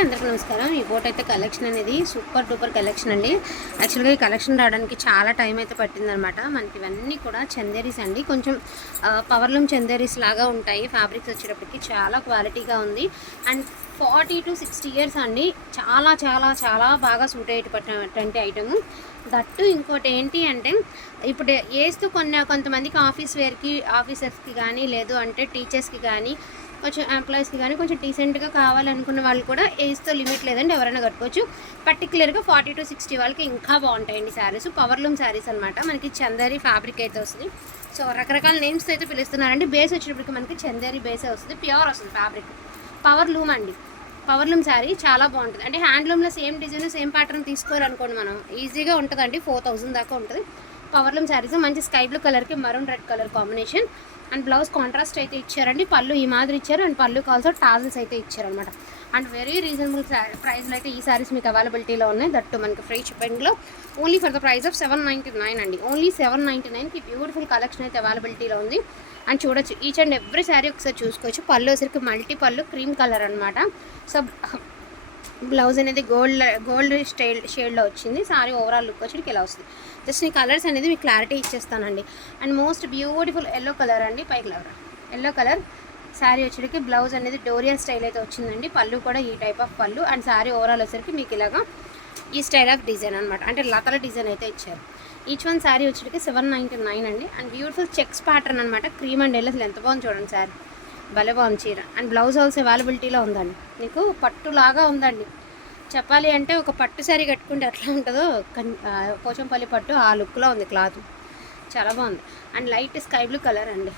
అందరికీ నమస్కారం. ఈ బోట్ అయితే కలెక్షన్ అనేది సూపర్ డూపర్ కలెక్షన్ అండి. యాక్చువల్గా ఈ కలెక్షన్ రావడానికి చాలా టైం అయితే పట్టిందనమాట. మనకి ఇవన్నీ కూడా చందేరీస్ అండి. కొంచెం పవర్లూమ్ చందేరీస్ లాగా ఉంటాయి. ఫ్యాబ్రిక్స్ వచ్చేటప్పటికి చాలా క్వాలిటీగా ఉంది. And forty to sixty years అండి. చాలా చాలా చాలా బాగా సూట్ అయ్యేటటువంటి ఐటము. దట్టు ఇంకోటి ఏంటి అంటే ఇప్పుడు వేస్తూ కొన్ని కొంతమందికి ఆఫీస్ వేర్కి ఆఫీసర్స్కి కానీ లేదు అంటే టీచర్స్కి కానీ కొంచెం ఎంప్లాయీస్కి కానీ కొంచెం డీసెంట్గా కావాలనుకున్న వాళ్ళు కూడా ఏజ్తో లిమిట్ లేదండి ఎవరైనా కట్టుకోవచ్చు. పర్టికులర్గా ఫార్టీ టు సిక్స్టీ వాళ్ళకి ఇంకా బాగుంటాయండి శారీస్. పవర్లూమ్ శారీస్ అనమాట మనకి చందేరి ఫ్యాబ్రిక్ అయితే వస్తుంది. సో రకరకాల నేమ్స్ అయితే పిలుస్తున్నారండి. బేస్ వచ్చేటప్పటికి మనకి చందేరి బేసే వస్తుంది. ప్యూర్ వస్తుంది ఫ్యాబ్రిక్ పవర్ లూమ్ అండి. పవర్ లూమ్ శారీ చాలా బాగుంటుంది. అంటే హ్యాండ్లూమ్లో సేమ్ డిజైన్ సేమ్ ప్యాటర్న్ తీసుకోవాలనుకోండి మనం ఈజీగా ఉంటుందండి. ఫోర్ థౌజండ్ దాకా ఉంటుంది. పవర్ లూమ్ శారీస్ మంచి స్కై బ్లూ కలర్కి maroon red colour combination and blouse contrast అయితే ఇచ్చారండి. పళ్ళు ఈ మాదిరి ఇచ్చారు. అండ్ పళ్ళు ఆల్సో టాజల్స్ అయితే ఇచ్చారనమాట అండ్ వెరీ రీజనబుల్ ప్రైస్లో అయితే ఈ సారీస్ మీకు అవైలబిలిటీలో ఉన్నాయి. దట్టు మనకి ఫ్రీ షిప్పింగ్లో only for the price of seven ninety nine అండి. ఓన్లీ సెవెన్ నైంటీ నైన్కి బ్యూటిఫుల్ కలెక్షన్ అయితే అవైలబిలిటీలో ఉంది. అండ్ చూడొచ్చు ఈచ్ అండ్ ఎవ్రీ శారీ ఒకసారి చూసుకోవచ్చు. పళ్ళు వచ్చరికి మల్టీ పళ్ళు క్రీమ్ కలర్ అనమాట సో బ్లౌజ్ అనేది గోల్డ్ గోల్డ్ స్టైల్ షేడ్లో వచ్చింది. సారీ ఓవరాల్ లుక్ వచ్చేటికి ఇలా వస్తుంది? జస్ట్ ఈ కలర్స్ అనేది మీకు clarity ఇచ్చేస్తానండి. And most beautiful yellow colour అండి. పై లవర్. Yellow colour. శారీ వచ్చేటికి బ్లౌజ్ అనేది డోరియన్ స్టైల్ అయితే వచ్చిందండి. పళ్ళు కూడా ఈ టైప్ ఆఫ్ పళ్ళు. అండ్ శారీ ఓవరాల్ వచ్చేసరికి మీకు ఇలాగా ఈ స్టైల్ ఆఫ్ డిజైన్ అనమాట అంటే లతల డిజైన్ అయితే ఇచ్చారు. ఈచ్ వన్ శారీ వచ్చేటికి సెవెన్ నైంటీ నైన్ అండి. అండ్ బ్యూటిఫుల్ చెక్స్ ప్యాటర్న్ అనమాట క్రీమ్ అండ్ ఎల్లో ఎంత బాగుంది చూడండి శారీ భలే బాగుంది చీర. అండ్ బ్లౌజ్ ఆల్సో అవైలబిలిటీలో ఉందండి. మీకు పట్టులాగా ఉందండి. చెప్పాలి అంటే ఒక పట్టు శారీ కట్టుకుంటే ఎట్లా ఉంటుందో కోచంపల్లి పోచంపల్లి పట్టు ఆ లుక్లో ఉంది క్లాత్ చాలా బాగుంది. And light sky blue colour అండి.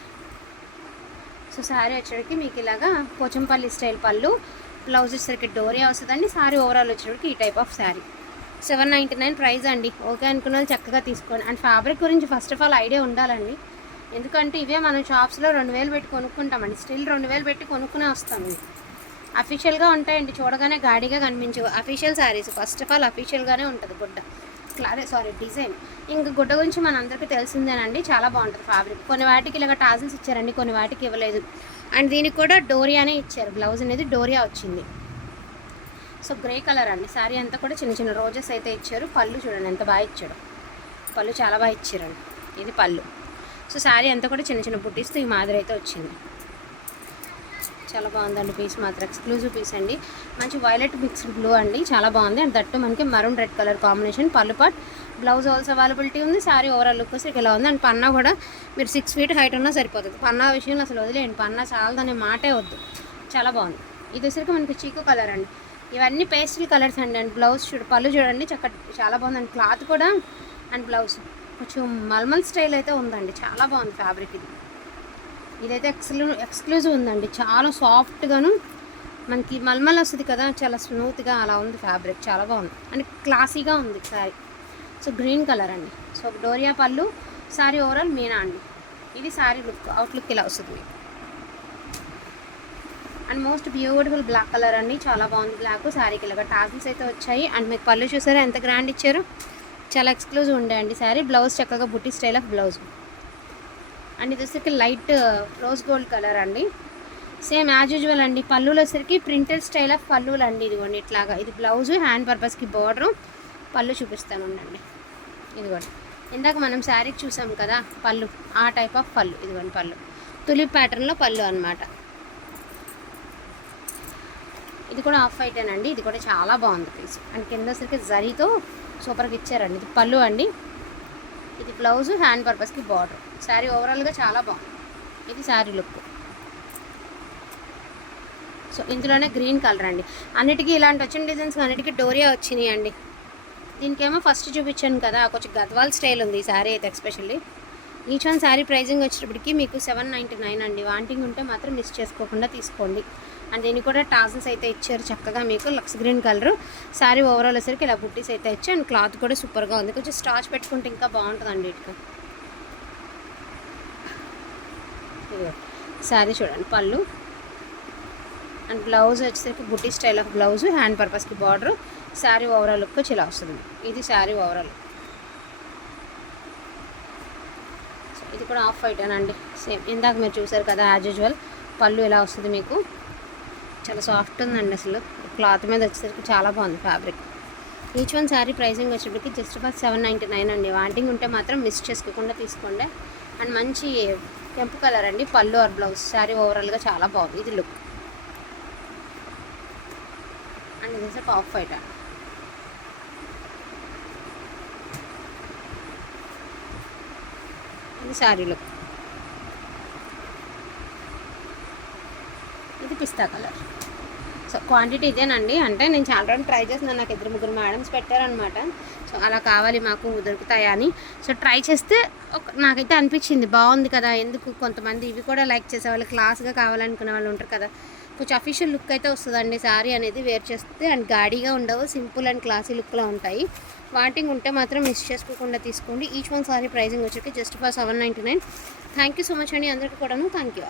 సో శారీ వచ్చేటికి మీకు ఇలాగా పోచంపల్లి స్టైల్ పళ్ళు బ్లౌజ్ వచ్చేసరికి డోరియా వస్తుందండి. శారీ ఓవరాల్ వచ్చేటికి ఈ type of sari seven ninety nine price అండి. ఓకే అనుకున్న చక్కగా తీసుకోండి. అండ్ ఫ్యాబ్రిక్ గురించి ఫస్ట్ ఆఫ్ ఆల్ ఐడియా ఉండాలండి. ఎందుకంటే ఇవే మనం షాప్స్లో రెండు వేలు పెట్టి కొనుక్కుంటామండి. స్టిల్ రెండు వేలు పెట్టి కొనుక్కునే వస్తాం ఇవి. అఫీషియల్గా ఉంటాయండి. చూడగానే గాడిగా కనిపించవు. Official saris first of all అఫీషియల్గానే ఉంటుంది గుడ్డ. ఇట్లా అదే సారీ డిజైన్ ఇంకా గుడ్డ గురించి మన అందరికీ తెలిసిందేనండి. చాలా బాగుంటుంది ఫ్యాబ్రిక్ కొన్ని వాటికి ఇలాగ టాజిల్స్ ఇచ్చారండి. కొన్ని వాటికి ఇవ్వలేదు. అండ్ దీనికి కూడా డోరియానే ఇచ్చారు. బ్లౌజ్ అనేది డోరియా వచ్చింది. సో గ్రే కలర్ అండి. శారీ అంతా కూడా చిన్న చిన్న రోజెస్ అయితే ఇచ్చారు. పళ్ళు చూడండి ఎంత బాగా ఇచ్చాడు. పళ్ళు చాలా బాగా ఇచ్చారండి. ఇది పళ్ళు. సో శారీ అంతా కూడా చిన్న చిన్న పుట్టిస్తూ ఈ మాదిరి అయితే వచ్చింది. చాలా బాగుందండి పీస్ మాత్రం. ఎక్స్క్లూజివ్ పీస్ అండి. మంచి వైలెట్ మిక్స్డ్ బ్లూ అండి. చాలా బాగుంది. అండ్ దట్టు మనకి మరూన్ రెడ్ కలర్ కాంబినేషన్ పళ్ళు పాట్. బ్లౌజ్ ఆల్సో అవైలబిలిటీ ఉంది. శారీ ఓవరాల్ లుక్ వస్తే ఇలా ఉంది. అండ్ పన్నా కూడా మీరు సిక్స్ ఫీట్ హైట్ ఉన్నా సరిపోతుంది. పన్నా విషయంలో అసలు వదిలేయండి. పన్నా చాలదనే మాటే వద్దు. చాలా బాగుంది. ఇది వచ్చరికి మనకి చీకు కలర్ అండి. ఇవన్నీ పేస్టల్ కలర్స్ అండి. అండ్ బ్లౌజ్ చూడ పళ్ళు చూడండి. చక్క చాలా బాగుంది. అండ్ క్లాత్ కూడా అండ్ బ్లౌజ్ కొంచెం మల్మల్ స్టైల్ అయితే ఉందండి. చాలా బాగుంది ఫ్యాబ్రిక్ ఇది. ఇదైతే ఎక్స్క్లూ ఎక్స్క్లూజివ్ ఉందండి. చాలా సాఫ్ట్గాను మనకి మల్మల్ వస్తుంది కదా చాలా స్మూత్గా అలా ఉంది ఫ్యాబ్రిక్ చాలా బాగుంది. అండ్ క్లాసీగా ఉంది శారీ సో గ్రీన్ కలర్ అండి. సో డోరియా పళ్ళు శారీ ఓవరాల్ మీనా అండి? ఇది శారీ లుక్ అవుట్లుక్ ఇలా వస్తుంది మీకు. And most beautiful black colour అండి. చాలా బాగుంది బ్లాక్ శారీకి ఇలాగ టాజిల్స్ అయితే వచ్చాయి. అండ్ మీకు పళ్ళు చూసారా ఎంత గ్రాండ్ ఇచ్చారు? చాలా ఎక్స్క్లూజివ్ ఉండే అండి శారీ. బ్లౌజ్ చక్కగా బుట్టి స్టైల్ ఆఫ్ బ్లౌజ్. అండ్ ఇది వచ్చేసరికి లైట్ రోజ్ గోల్డ్ కలర్ అండి. సేమ్ యాజ్ యూజువల్ అండి. పళ్ళులో వచ్చేసరికి ప్రింటెడ్ స్టైల్ ఆఫ్ పళ్ళులు అండి ఇదిగోండి ఇట్లాగా. ఇది బ్లౌజ్ హ్యాండ్ పర్పస్కి బార్డర్. పళ్ళు చూపిస్తాను ఉండండి ఇదిగోండి. ఇందాక మనం శారీ చూసాం కదా పళ్ళు. ఆ టైప్ ఆఫ్ పళ్ళు. ఇదిగోండి పళ్ళు. తులిప్ ప్యాటర్న్లో పళ్ళు అనమాట ఇది కూడా ఆఫ్ వైటేనండి. ఇది కూడా చాలా బాగుంది పీస్. అండ్ కింద వచ్చరికి జరీతో సూపర్గా ఇచ్చారండి. ఇది పళ్ళు అండి. ఇది బ్లౌజ్ హ్యాండ్ పర్పస్కి బార్డర్. శారీ ఓవరాల్గా చాలా బాగుంది. ఇది శారీ లుక్. సో ఇందులోనే గ్రీన్ కలర్ అండి. అన్నిటికీ ఇలాంటి వచ్చిన డిజైన్స్ అన్నిటికీ డోరియా వచ్చినాయి అండి దీనికేమో ఫస్ట్ చూపించాను కదా కొంచెం గద్వాల్ స్టైల్ ఉంది ఈ శారీ అయితే especially each one sari pricing వచ్చేటప్పటికి మీకు సెవెన్ నైంటీ నైన్ అండి. వాంటింగ్ ఉంటే మాత్రం మిస్ చేసుకోకుండా తీసుకోండి. అండ్ దీన్ని కూడా టాజన్స్ అయితే ఇచ్చారు చక్కగా మీకు. లక్స్ గ్రీన్ కలర్. శారీ ఓవరాల్ వచ్చేసరికి ఇలా బుట్టీస్ అయితే ఇచ్చి అండ్ క్లాత్ కూడా సూపర్గా ఉంది. కొంచెం స్టాచ్ పెట్టుకుంటే ఇంకా బాగుంటుందండి ఇటుక. శారీ చూడండి పళ్ళు. అండ్ బ్లౌజ్ వచ్చేసరికి బుట్టి స్టైల్ ఆఫ్ బ్లౌజ్. హ్యాండ్ పర్పస్కి బార్డర్. శారీ ఓవరాల్ లుక్ వచ్చి ఇలా వస్తుంది. ఇది శారీ ఓవరాల్ సో ఇది కూడా ఆఫ్ వైట్ అండి సేమ్ ఇందాక మీరు చూసారు కదా యాజ్ యూజువల్ పళ్ళు ఇలా వస్తుంది మీకు? చాలా సాఫ్ట్ ఉందండి అసలు. క్లాత్ మీద వచ్చేసరికి చాలా బాగుంది fabric each one sari pricing వచ్చేటప్పటికి just for seven ninety nine అండి. వాంటింగ్ ఉంటే మాత్రం మిస్ చేసుకోకుండా తీసుకోండి. అండ్ మంచి కెంపు కలర్ అండి. పళ్ళు ఆర్ బ్లౌజ్ శారీ ఓవరాల్గా చాలా బాగుంది. ఇది లుక్ అండ్ ఇది ఆఫ్ వైట్ అండి. ఇది శారీలకు ఇది పిస్తా కలర్. సో క్వాంటిటీ ఇదేనండి. అంటే నేను చాలా రోజులు ట్రై చేసిన నాకు ఇద్దరు ముగ్గురు మేడమ్స్ పెట్టారనమాట సో అలా కావాలి మాకు దొరుకుతాయా అని. సో ట్రై చేస్తే ఒక నాకైతే అనిపించింది. బాగుంది కదా ఎందుకు కొంతమంది ఇవి కూడా లైక్ చేసే వాళ్ళు క్లాస్గా కావాలనుకునే వాళ్ళు ఉంటారు కదా. కొంచెం అఫీషియల్ లుక్ అయితే వస్తుందండి. శారీ అనేది వేర్ చేస్తే అండ్ గాడీగా ఉండవు సింపుల్ అండ్ క్లాసీ లుక్లో ఉంటాయి. వాటింగ్ ఉంటే మాత్రం మిస్ చేసుకోకుండా తీసుకోండి. ఈచ్ వన్ సారీ ప్రైజింగ్ వచ్చేసి just for seven ninety nine thank you so much అండి అందరికీ కూడాను. Thank you